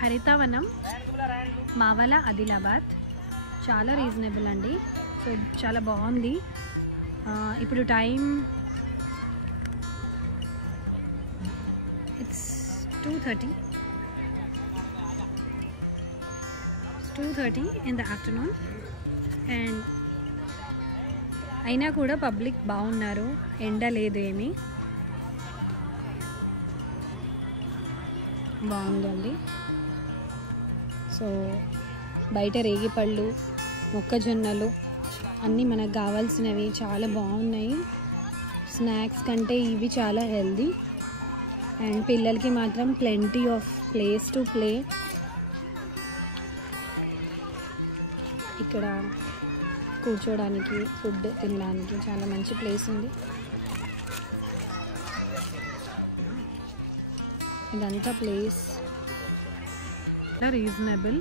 హరితవనం మావల ఆదిలాబాద్. చాలా రీజనబుల్ అండి. సో చాలా బాగుంది. ఇప్పుడు time it's 2:30 in the afternoon. And అయినా కూడా పబ్లిక్ బాగున్నారు, ఎండ లేదు, ఏమీ బాగుందండి. సో బయట రేగిపళ్ళు, మొక్కజొన్నలు అన్నీ మనకు కావాల్సినవి చాలా బాగున్నాయి. స్నాక్స్ కంటే ఇవి చాలా హెల్దీ. అండ్ పిల్లలకి మాత్రం plenty of place to play. ఇక్కడ కూర్చోడానికి, ఫుడ్ తినడానికి చాలా మంచి ప్లేస్ ఉంది. ఇదంతా ప్లేస్ చాలా reasonable.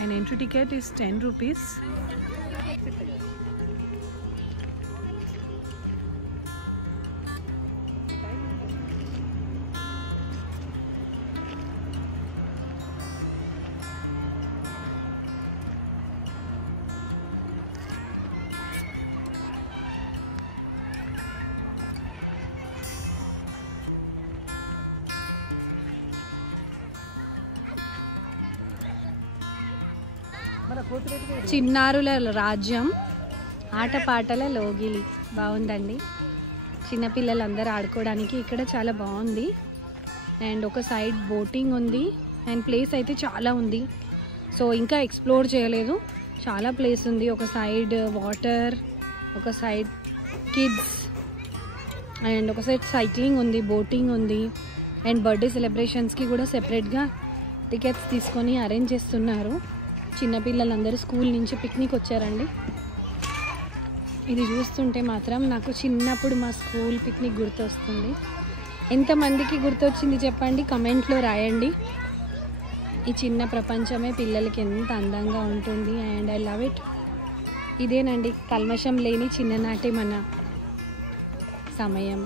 And entry ticket is 10 rupees. చిన్నారుల రాజ్యం, ఆటపాటల లోగిలి. బాగుందండి. చిన్నపిల్లలందరూ ఆడుకోవడానికి ఇక్కడ చాలా బాగుంది. అండ్ ఒక సైడ్ బోటింగ్ ఉంది. అండ్ ప్లేస్ అయితే చాలా ఉంది. సో ఇంకా ఎక్స్ప్లోర్ చేయలేదు, చాలా ప్లేస్ ఉంది. ఒక సైడ్ వాటర్, ఒక సైడ్ కిడ్స్, అండ్ ఒక సైడ్ సైక్లింగ్ ఉంది, బోటింగ్ ఉంది. అండ్ బర్త్డే సెలబ్రేషన్స్కి కూడా సెపరేట్గా టికెట్స్ తీసుకొని అరేంజ్ చేస్తున్నారు. చిన్నపిల్లలందరూ స్కూల్ నుంచి పిక్నిక్ వచ్చారండి. ఇది చూస్తుంటే మాత్రం నాకు చిన్నప్పుడు మా స్కూల్ పిక్నిక్ గుర్తొస్తుంది. ఎంతమందికి గుర్తొచ్చింది చెప్పండి, కమెంట్లో రాయండి. ఈ చిన్న ప్రపంచమే పిల్లలకి ఎంత అందంగా ఉంటుంది. And I love it. ఇదేనండి కల్మషం లేని చిన్ననాటి మన సమయం.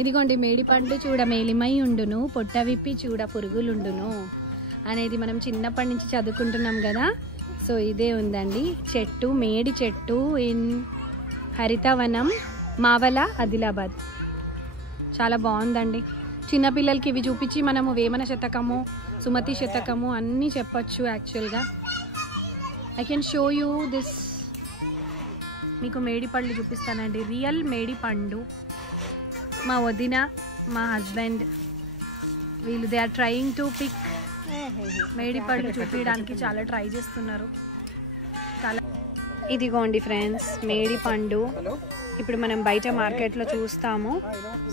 ఇదిగోండి మేడిపండు చూడ మేలిమై ఉండును, పొట్ట విప్పి చూడ పురుగులుండును అనేది మనం చిన్నప్పటి నుంచి చదువుకుంటున్నాం కదా. సో ఇదే ఉందండి చెట్టు, మేడి చెట్టు ఇన్ హరితవనం మావల ఆదిలాబాద్. చాలా బాగుందండి. చిన్నపిల్లలకి ఇవి చూపించి మనము వేమన శతకము, సుమతి శతకము అన్నీ చెప్పచ్చు. యాక్చువల్గా I can show you this. మీకు మేడిపళ్ళు చూపిస్తానండి, రియల్ మేడిపండు. మా వదిన, మా హస్బెండ్ వీళ్ళు they are trying to pick మేడిపళ్ళు చూపించడానికి చాలా ట్రై చేస్తున్నారు. చాలా ఇదిగోండి ఫ్రెండ్స్ మేడిపండు. ఇప్పుడు మనం బయట మార్కెట్లో చూస్తాము.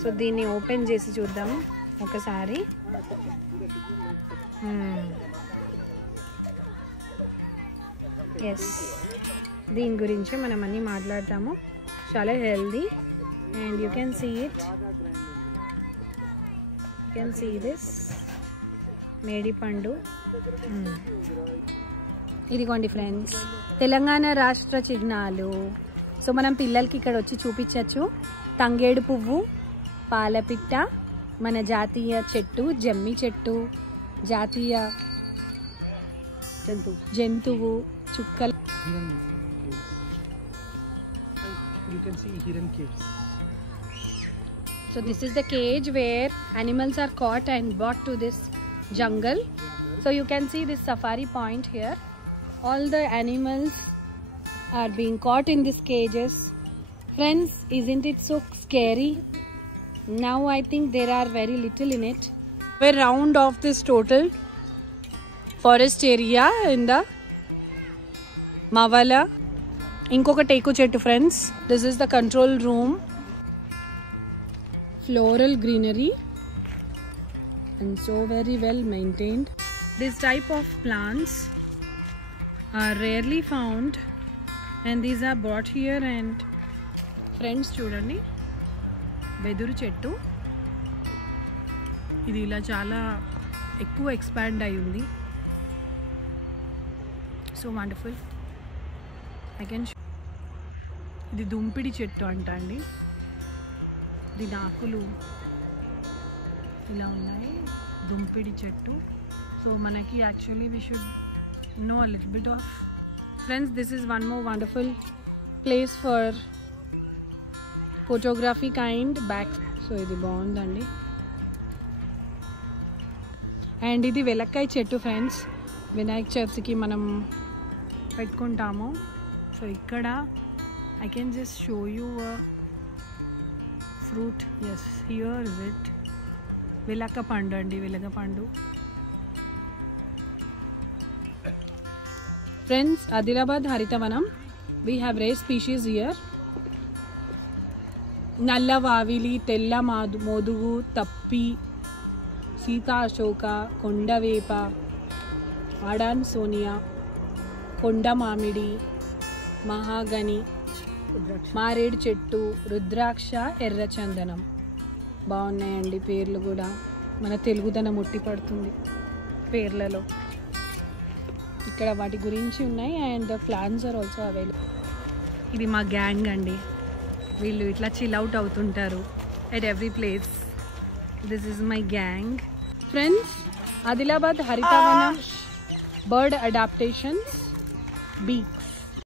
సో దీన్ని ఓపెన్ చేసి చూద్దాం ఒకసారి. ఎస్, దీని గురించి మనం అన్నీ మాట్లాడతాము. చాలా healthy. And you can see it. You can see this మేడిపండు. ఇదిగోండి ఫ్రెండ్స్ తెలంగాణ రాష్ట్ర చిహ్నాలు. సో మనం పిల్లలకి ఇక్కడ వచ్చి చూపించవచ్చు. తంగేడు పువ్వు, పాలపిట్ట, మన జాతీయ చెట్టు జమ్మి చెట్టు, జాతీయ జంతువు చుక్కలు. You can see hiran caves. So this is the cage where animals are caught and brought to this jungle. So you can see this safari point here. All the animals are being caught in these cages. Friends, isn't it so scary? Now I think there are very little in it. We're round off this total forest area in the Mavala. ఇంకొక టేకు చెట్టు friends. This is the control room. Floral greenery and so very well maintained. This type of plants are rarely found and these are brought here. And friends చూడండి, వెదురు చెట్టు ఇది ఇలా చాలా ఎక్కువ expand అయి ఉంది. So wonderful. ఐ కెన్ ఇది దుంపిడి చెట్టు అంట అండి. దీని ఆకులు ఇలా ఉన్నాయి, దుంపిడి చెట్టు. సో మనకి actually we should know a little bit of. Friends, this is one more wonderful place for photography kind back. So ఇది బాగుందండి. అండ్ ఇది వెలక్కాయ చెట్టు ఫ్రెండ్స్, వినాయక చవితికి మనం పెట్టుకుంటాము. సో ఇక్కడ I can just show you fruit. Yes, here is it. వెలక పండు అండి, వెలగ పండు. Friends, Adilabad Haritavanam, we have rare species here. Nalla Vavili, Tella Modugu, Tappi, Sita Ashoka, Konda Vepa, Adan Sonia, Konda Mamidi, Mahagani, Mared Chettu, Rudraksha, Erra Chandanam. బాగున్నాయండి పేర్లు కూడా. మన తెలుగుదనం ముట్టి పడుతుంది పేర్లలో. ఇక్కడ వాటి గురించి ఉన్నాయి. And the plants are also available. ఇది మా గ్యాంగ్ అండి, వీళ్ళు ఇట్లా చిల్ అవుట్ అవుతుంటారు at every place. This is my gang. Friends, Adilabad Harithavanam bird adaptations బీక్.